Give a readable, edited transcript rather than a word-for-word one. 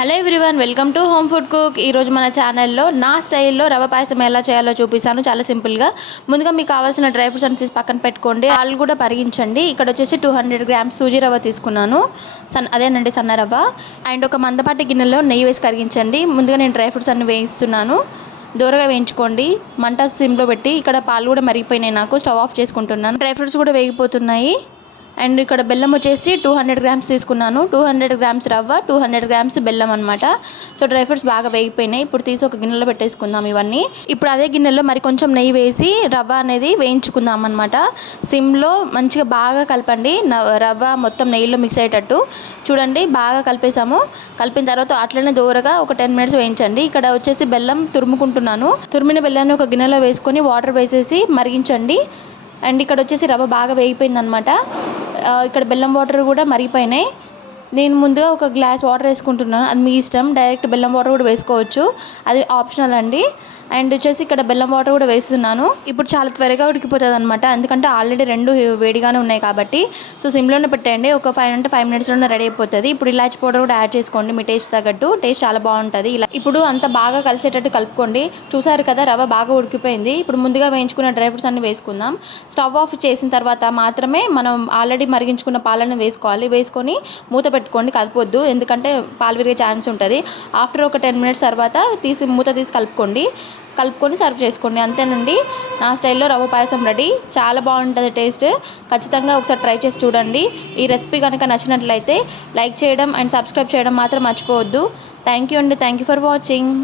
Hello everyone, welcome to home food cook. ఈరోజు మన ఛానల్లో నా స్టైల్లో రవ్వ పాయసం ఎలా చేయాలో చూపిస్తాను, చాలా సింపుల్గా. ముందుగా మీకు కావాల్సిన డ్రై ఫ్రూట్స్ అన్ని తీసి పక్కన పెట్టుకోండి. పాలు కూడా పరిగించండి. ఇక్కడ వచ్చేసి 200 గ్రామ్స్ సూజీ రవ్వ తీసుకున్నాను, అదేనండి సన్న రవ్వ. అండ్ ఒక మందపాటి గిన్నెలో నెయ్యి వేసి కరిగించండి. ముందుగా నేను డ్రై ఫ్రూట్స్ అన్ని వేయిస్తున్నాను, దూరగా వేయించుకోండి, మంట సిమ్లో పెట్టి. ఇక్కడ పాలు కూడా మరిగిపోయినాయి, నాకు స్టవ్ ఆఫ్ చేసుకుంటున్నాను. డ్రై ఫ్రూట్స్ కూడా వేగిపోతున్నాయి. అండ్ ఇక్కడ బెల్లం వచ్చేసి 200 గ్రామ్స్ తీసుకున్నాను. 200 గ్రామ్స్ రవ్వ, 200 గ్రామ్స్ బెల్లం అనమాట. సో డ్రై ఫ్రూట్స్ బాగా వేగిపోయినాయి. ఇప్పుడు తీసి ఒక గిన్నెలో పెట్టేసుకుందాం ఇవన్నీ. ఇప్పుడు అదే గిన్నెలో మరి కొంచెం నెయ్యి వేసి రవ్వ అనేది వేయించుకుందాం అనమాట. సిమ్లో మంచిగా బాగా కలపండి, రవ్వ మొత్తం నెయ్యిలో మిక్స్ అయ్యేటట్టు చూడండి. బాగా కలిపేసాము. కలిపిన తర్వాత అట్లనే దూరగా ఒక 10 మినిట్స్ వేయించండి. ఇక్కడ వచ్చేసి బెల్లం తురుముకుంటున్నాను. తురిమిన బెల్లాన్ని ఒక గిన్నెలో వేసుకొని వాటర్ వేసేసి మరిగించండి. అండ్ ఇక్కడ వచ్చేసి రవ్వ బాగా వేగిపోయిందనమాట. ఇక్కడ బెల్లం వాటర్ కూడా మరిగిపోయినాయి. నేను ముందుగా ఒక గ్లాస్ వాటర్ వేసుకుంటున్నాను, అది మీ ఇష్టం. డైరెక్ట్ బెల్లం వాటర్ కూడా వేసుకోవచ్చు, అది ఆప్షనల్ అండి. అండ్ వచ్చేసి ఇక్కడ బెల్లం వాటర్ కూడా వేస్తున్నాను. ఇప్పుడు చాలా త్వరగా ఉడికిపోతుంది అనమాట, ఎందుకంటే ఆల్రెడీ రెండు వేడిగానే ఉన్నాయి కాబట్టి. సో సిమ్లోనే పెట్టండి, ఒక 5 మినిట్స్లోనే రెడీ అయిపోతుంది. ఇప్పుడు ఇలాచి పౌడర్ కూడా యాడ్ చేసుకోండి, మీ టేస్ట్ తగ్గట్టు. టేస్ట్ చాలా బాగుంటుంది. ఇలా ఇప్పుడు అంత బాగా కలిసేటట్టు కలుపుకోండి. చూసారు కదా, రవ్వ బాగా ఉడికిపోయింది. ఇప్పుడు ముందుగా వేయించుకున్న డ్రై ఫ్రూట్స్ అన్ని వేసుకుందాం. స్టవ్ ఆఫ్ చేసిన తర్వాత మాత్రమే మనం ఆల్రెడీ మరిగించుకున్న పాలను వేసుకోవాలి. వేసుకొని మూత పెట్టుకోండి, కలపొద్దు, ఎందుకంటే పాలు విరిగే ఛాన్స్ ఉంటుంది. ఆఫ్టర్ ఒక 10 మినిట్స్ తర్వాత మూత తీసి కలుపుకొని సర్వ్ చేసుకోండి. అంతేనండి, నా స్టైల్లో రవ్వ పాయసం రెడీ. చాలా బాగుంటుంది టేస్ట్. ఖచ్చితంగా ఒకసారి ట్రై చేసి చూడండి. ఈ రెసిపీ కనుక నచ్చినట్లయితే లైక్ చేయడం అండ్ సబ్స్క్రైబ్ చేయడం మాత్రం మర్చిపోవద్దు. థ్యాంక్ యూ అండి, థ్యాంక్ యూ ఫర్ వాచింగ్.